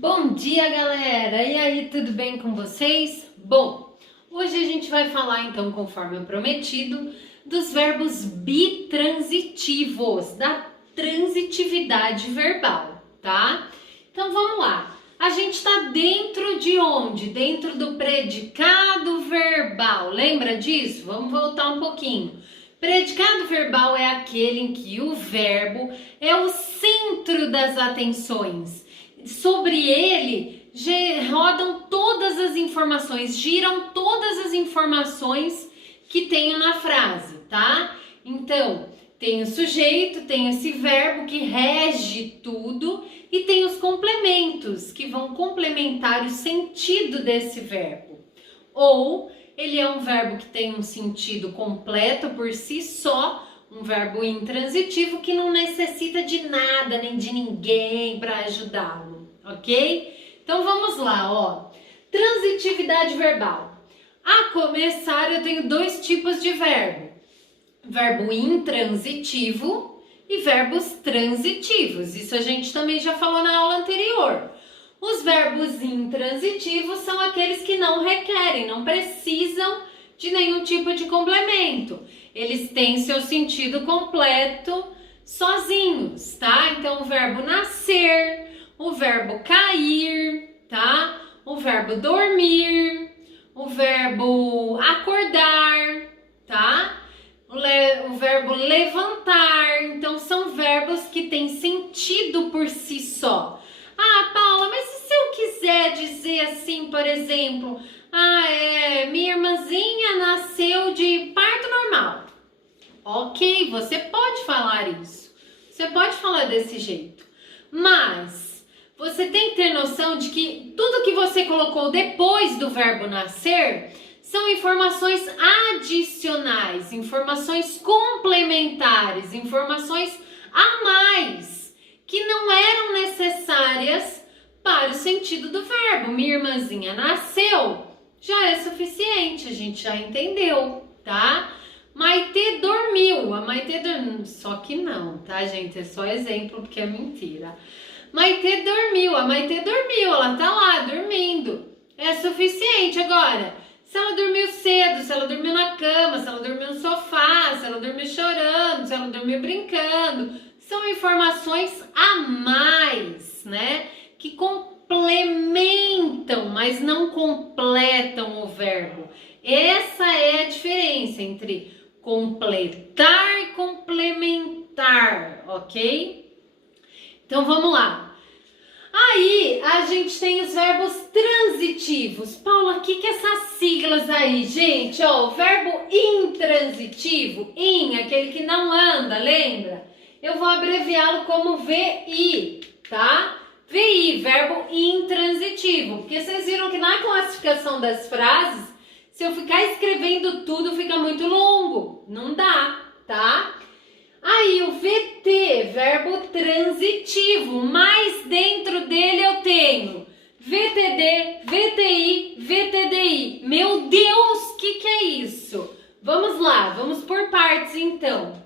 Bom dia, galera! E aí, tudo bem com vocês? Bom, hoje a gente vai falar, então, conforme eu prometido, dos verbos bitransitivos, da transitividade verbal, tá? Então, vamos lá. A gente está dentro de onde? Dentro do predicado verbal. Lembra disso? Vamos voltar um pouquinho. Predicado verbal é aquele em que o verbo é o centro das atenções. Sobre ele rodam todas as informações, giram todas as informações que tenho na frase, tá? Então, tem o sujeito, tem esse verbo que rege tudo e tem os complementos que vão complementar o sentido desse verbo. Ou ele é um verbo que tem um sentido completo por si só, um verbo intransitivo que não necessita de nada nem de ninguém para ajudá-lo, ok? Então vamos lá, ó. Transitividade verbal. A começar, eu tenho dois tipos de verbo: verbo intransitivo e verbos transitivos. Isso a gente também já falou na aula anterior. Os verbos intransitivos são aqueles que não requerem, não precisam de nenhum tipo de complemento. Eles têm seu sentido completo sozinhos, tá? Então, o verbo nascer, o verbo cair, tá? O verbo dormir, o verbo acordar, tá? O verbo levantar. Então, são verbos que têm sentido por si só. Ah, Paula, mas e se eu quiser dizer assim, por exemplo, minha irmãzinha nasceu de parto normal? Ok, você pode falar isso. Você pode falar desse jeito. Mas você tem que ter noção de que tudo que você colocou depois do verbo nascer são informações adicionais, informações complementares, informações a mais, que não eram necessárias para o sentido do verbo. Minha irmãzinha nasceu, já é suficiente, a gente já entendeu, tá? Maitê dormiu, a Maitê dormiu, só que não, tá, gente? É só exemplo, porque é mentira. Maitê dormiu, a Maitê dormiu, ela tá lá dormindo, é suficiente. Agora, se ela dormiu cedo, se ela dormiu na cama, se ela dormiu no sofá, se ela dormiu chorando, se ela dormiu brincando, são informações a mais, né? Que complementam, mas não completam o verbo. Essa é a diferença entre completar e complementar, ok? Então vamos lá. Aí a gente tem os verbos transitivos. Paula, o que é essas siglas aí, gente? Ó, o verbo intransitivo, aquele que não anda, lembra? Eu vou abreviá-lo como VI, tá? VI, verbo intransitivo. Porque vocês viram que na classificação das frases, se eu ficar escrevendo tudo, fica muito longo. Não dá, tá? Aí o VT, verbo transitivo, mas dentro dele eu tenho VTD, VTI, VTDI. Meu Deus, o que é isso? Vamos lá, vamos por partes então.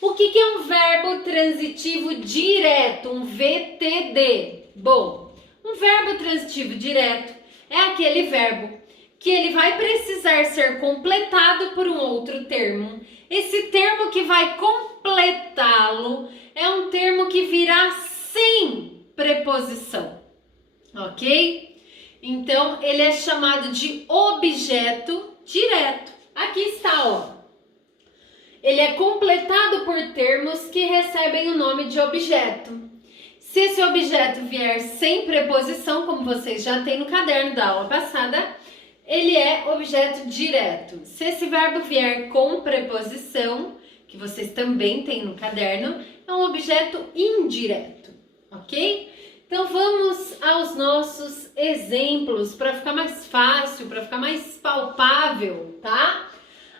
O que é um verbo transitivo direto, um VTD? Bom, um verbo transitivo direto é aquele verbo que ele vai precisar ser completado por um outro termo. Esse termo que vai completá-lo é um termo que virá sem preposição, ok? Então, ele é chamado de objeto direto. Aqui está, ó. Ele é completado por termos que recebem o nome de objeto. Se esse objeto vier sem preposição, como vocês já têm no caderno da aula passada, ele é objeto direto. Se esse verbo vier com preposição, que vocês também têm no caderno, é um objeto indireto, ok? Então vamos aos nossos exemplos para ficar mais fácil, para ficar mais palpável, tá?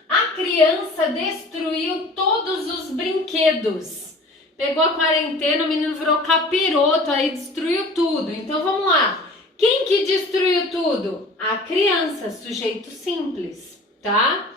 A criança destruiu todos os brinquedos. Pegou a quarentena, o menino virou capiroto, aí destruiu tudo. Então vamos lá. Quem que destruiu tudo? A criança, sujeito simples, tá?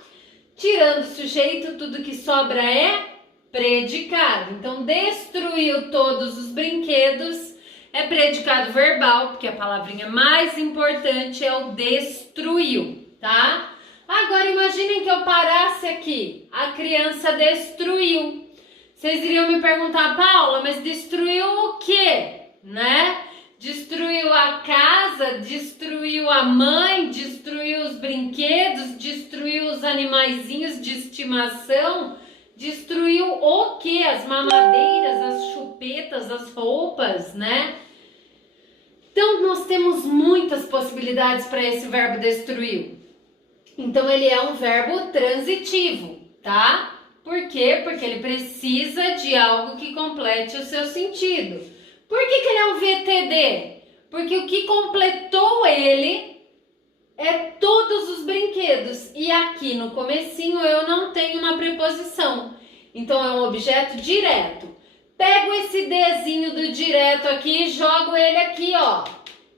Tirando o sujeito, tudo que sobra é predicado. Então, destruiu todos os brinquedos é predicado verbal, porque a palavrinha mais importante é o destruiu, tá? Agora imaginem que eu parasse aqui, a criança destruiu. Vocês iriam me perguntar, Paula, mas destruiu o quê? Né? Destruiu a casa, destruiu a mãe, destruiu os brinquedos, destruiu os animaizinhos de estimação, destruiu o quê? As mamadeiras, as chupetas, as roupas, né? Então nós temos muitas possibilidades para esse verbo destruiu. Então ele é um verbo transitivo, tá? Por quê? Porque ele precisa de algo que complete o seu sentido. Por que ele é um VTD? Porque o que completou ele é todos os brinquedos. E aqui no comecinho eu não tenho uma preposição. Então é um objeto direto. Pego esse Dzinho do direto aqui e jogo ele aqui, ó.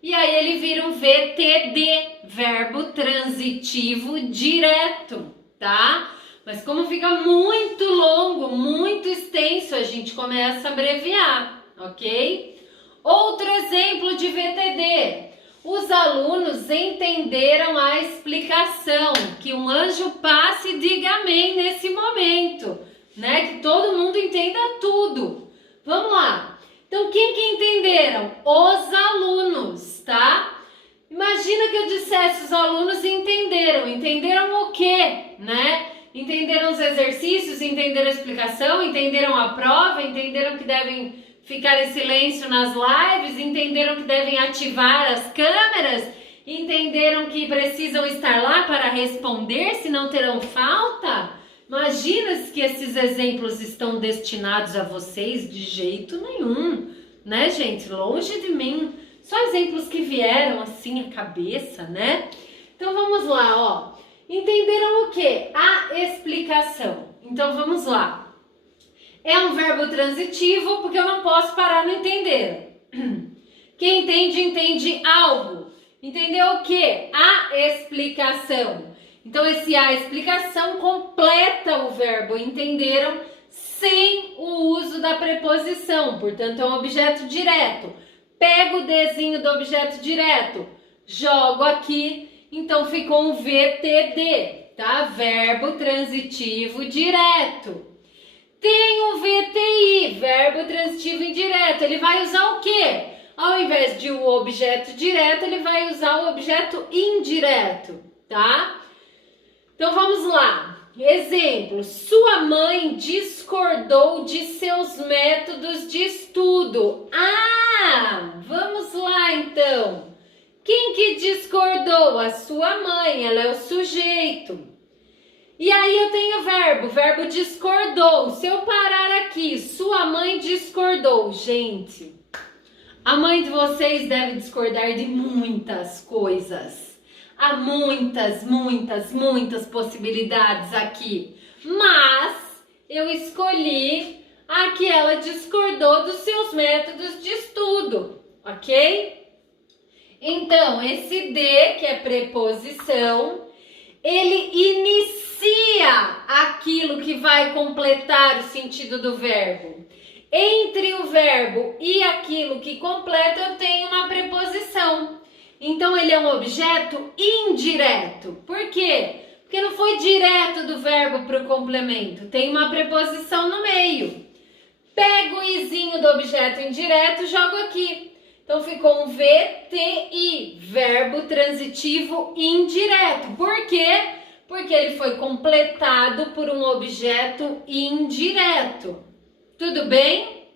E aí ele vira um VTD, verbo transitivo direto, tá? Mas como fica muito longo, muito extenso, a gente começa a abreviar, ok? Outro exemplo de VTD. Os alunos entenderam a explicação. Que um anjo passe e diga amém nesse momento, né? Que todo mundo entenda tudo. Vamos lá. Então, quem que entenderam? Os alunos, tá? Imagina que eu dissesse os alunos entenderam. Entenderam o quê, né? Entenderam os exercícios, entenderam a explicação, entenderam a prova, entenderam que devem ficar em silêncio nas lives, entenderam que devem ativar as câmeras, entenderam que precisam estar lá para responder, senão terão falta? Imagina que esses exemplos estão destinados a vocês de jeito nenhum, né, gente? Longe de mim. Só exemplos que vieram assim à cabeça, né? Então vamos lá, ó. Entenderam o quê? A explicação. Então vamos lá. É um verbo transitivo porque eu não posso parar no entender. Quem entende, entende algo. Entendeu o quê? A explicação. Então esse a explicação completa o verbo entenderam sem o uso da preposição. Portanto é um objeto direto. Pego o Dzinho do objeto direto, jogo aqui, então ficou um VTD, tá? Verbo transitivo direto. Tem o VTI, verbo transitivo indireto. Ele vai usar o quê? Ao invés de o objeto direto, ele vai usar o objeto indireto, tá? Então vamos lá. Exemplo, sua mãe discordou de seus métodos de estudo. Ah, vamos lá então. Quem que discordou? A sua mãe, ela é o sujeito. E aí eu tenho o verbo discordou. Se eu parar aqui, sua mãe discordou. Gente, a mãe de vocês deve discordar de muitas coisas. Há muitas possibilidades aqui. Mas eu escolhi a que ela discordou dos seus métodos de estudo, ok? Então, esse de, que é preposição, ele inicia aquilo que vai completar o sentido do verbo. Entre o verbo e aquilo que completa, eu tenho uma preposição. Então, ele é um objeto indireto. Por quê? Porque não foi direto do verbo para o complemento. Tem uma preposição no meio. Pego o izinho do objeto indireto e jogo aqui. Então, ficou um VTI, verbo transitivo indireto. Por quê? Porque ele foi completado por um objeto indireto. Tudo bem?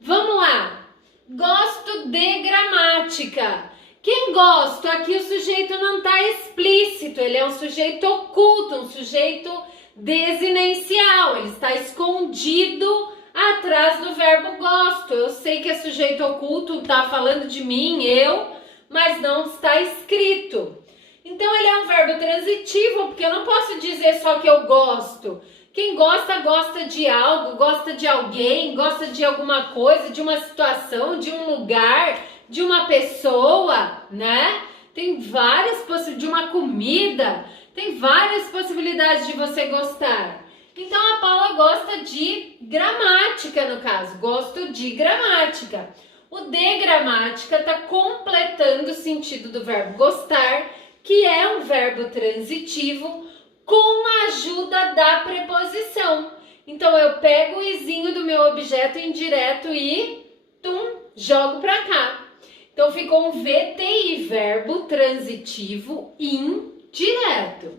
Vamos lá. Gosto de gramática. Quem gosta? Aqui o sujeito não está explícito, ele é um sujeito oculto, um sujeito desinencial, ele está escondido atrás do verbo gosto. Eu sei que é sujeito oculto, está falando de mim, eu, mas não está escrito. Então ele é um verbo transitivo, porque eu não posso dizer só que eu gosto. Quem gosta, gosta de algo, gosta de alguém, gosta de alguma coisa, de uma situação, de um lugar, de uma pessoa, né? Tem várias possibilidades, de uma comida, tem várias possibilidades de você gostar. Então a Paula gosta de gramática, no caso, gosto de gramática. O de gramática está completando o sentido do verbo gostar, que é um verbo transitivo com a ajuda da preposição. Então, eu pego o izinho do meu objeto indireto e jogo para cá. Então, ficou um VTI, verbo transitivo indireto.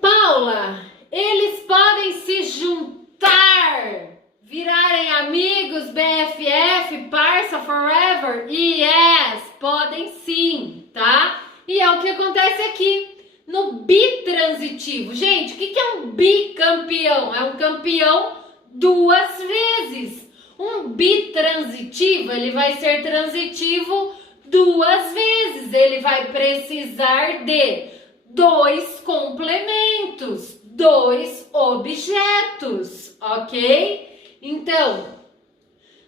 Paula, eles podem se juntar, virarem amigos, BFF, parça, forever? Yes, podem sim, tá? E é o que acontece aqui no bitransitivo. Gente, o que é um bicampeão? É um campeão duas vezes. Um bitransitivo, ele vai ser transitivo duas vezes. Ele vai precisar de dois complementos, dois objetos, ok? Então,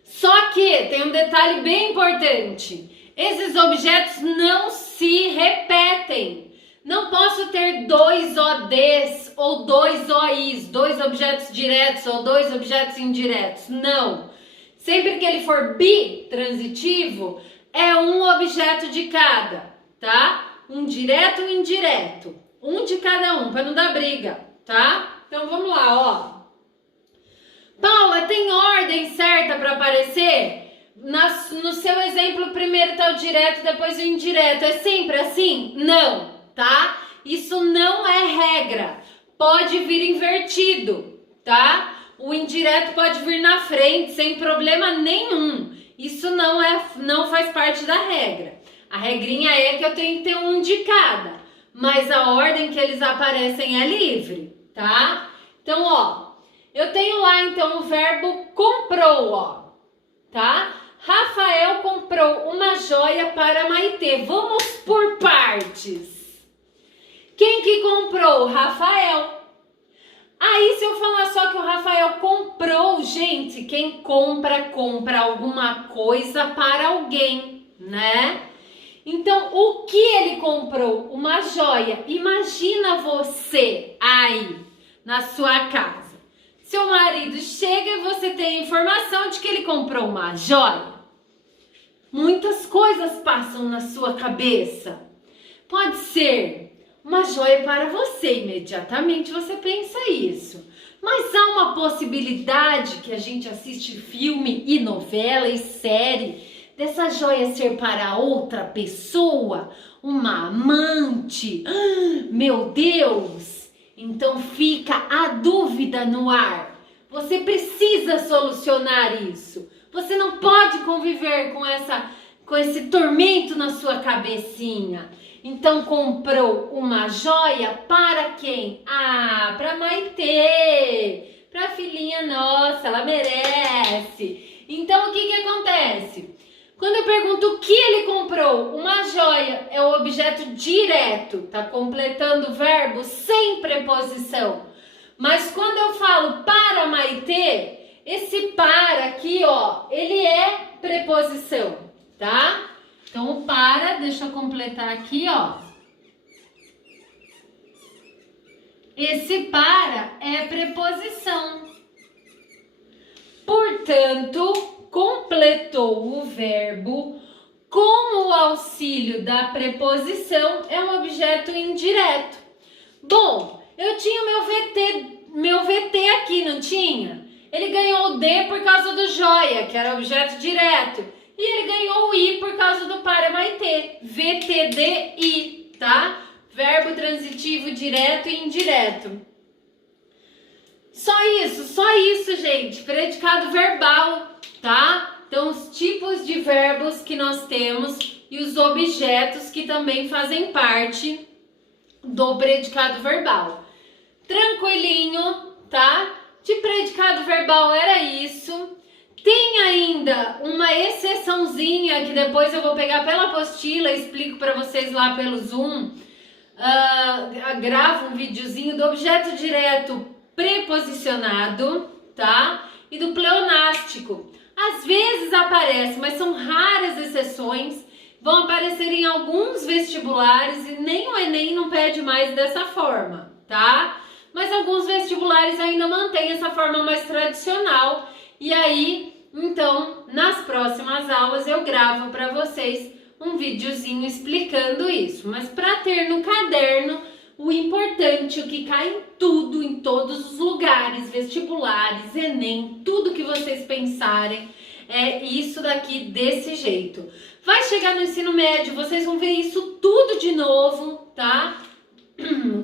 só que tem um detalhe bem importante. Esses objetos não se repetem. Não posso ter dois ODs ou dois OIs, dois objetos diretos ou dois objetos indiretos. Não. Sempre que ele for bitransitivo, é um objeto de cada, tá? Um direto e um indireto. Um de cada um, para não dar briga, tá? Então vamos lá, ó. Paula, tem ordem certa para aparecer? No seu exemplo, primeiro tá o direto, depois o indireto. É sempre assim? Não, tá? Isso não é regra. Pode vir invertido, tá? O indireto pode vir na frente sem problema nenhum. Isso não faz parte da regra. A regrinha é que eu tenho que ter um de cada, mas a ordem que eles aparecem é livre, tá? Então, ó, eu tenho lá então o verbo comprou, ó, tá? Rafael comprou uma joia para Maitê. Vamos por partes. Quem que comprou? Rafael. Aí, se eu falar só que o Rafael comprou, gente, quem compra alguma coisa para alguém, né? Então, o que ele comprou? Uma joia. Imagina você aí, na sua casa. Seu marido chega e você tem a informação de que ele comprou uma joia. Muitas coisas passam na sua cabeça. Pode ser uma joia para você, imediatamente você pensa isso. Mas há uma possibilidade que a gente assiste filme e novela e série dessa joia ser para outra pessoa, uma amante. Meu Deus! Então fica a dúvida no ar. Você precisa solucionar isso. Você não pode conviver com esse tormento na sua cabecinha. Então comprou uma joia para quem? Ah, para Maitê, para a filhinha nossa, ela merece. Então o que acontece? Quando eu pergunto o que ele comprou, uma joia é o objeto direto, tá completando o verbo sem preposição. Mas quando eu falo para Maitê, esse para aqui, ó, ele é preposição, tá? Então, o para, deixa eu completar aqui, ó. Esse para é preposição. Portanto, completou o verbo com o auxílio da preposição, é um objeto indireto. Bom, eu tinha meu VT aqui, não tinha? Ele ganhou o D por causa do joia, que era objeto direto. E ele ganhou o I por causa do para Maitê. VTDI, tá? Verbo transitivo direto e indireto. Só isso, gente. Predicado verbal, tá? Então, os tipos de verbos que nós temos e os objetos que também fazem parte do predicado verbal. Tranquilinho, tá? De predicado verbal era isso. Tem ainda uma exceçãozinha que depois eu vou pegar pela apostila e explico para vocês lá pelo Zoom. Gravo um videozinho do objeto direto preposicionado, tá? E do pleonástico. Às vezes aparece, mas são raras exceções. Vão aparecer em alguns vestibulares e nem o Enem não pede mais dessa forma, tá? Mas alguns vestibulares ainda mantêm essa forma mais tradicional. E aí, Então, nas próximas aulas eu gravo para vocês um videozinho explicando isso. Mas para ter no caderno, o importante, o que cai em tudo, em todos os lugares, vestibulares, Enem, tudo que vocês pensarem, é isso daqui desse jeito. Vai chegar no ensino médio, vocês vão ver isso tudo de novo, tá?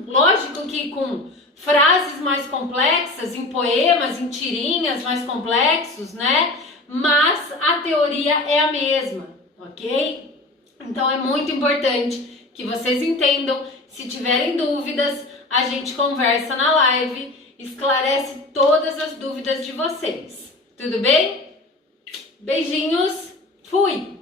Lógico que com frases mais complexas, em poemas, em tirinhas mais complexos, né? Mas a teoria é a mesma, ok? Então é muito importante que vocês entendam. Se tiverem dúvidas, a gente conversa na live, esclarece todas as dúvidas de vocês. Tudo bem? Beijinhos, fui!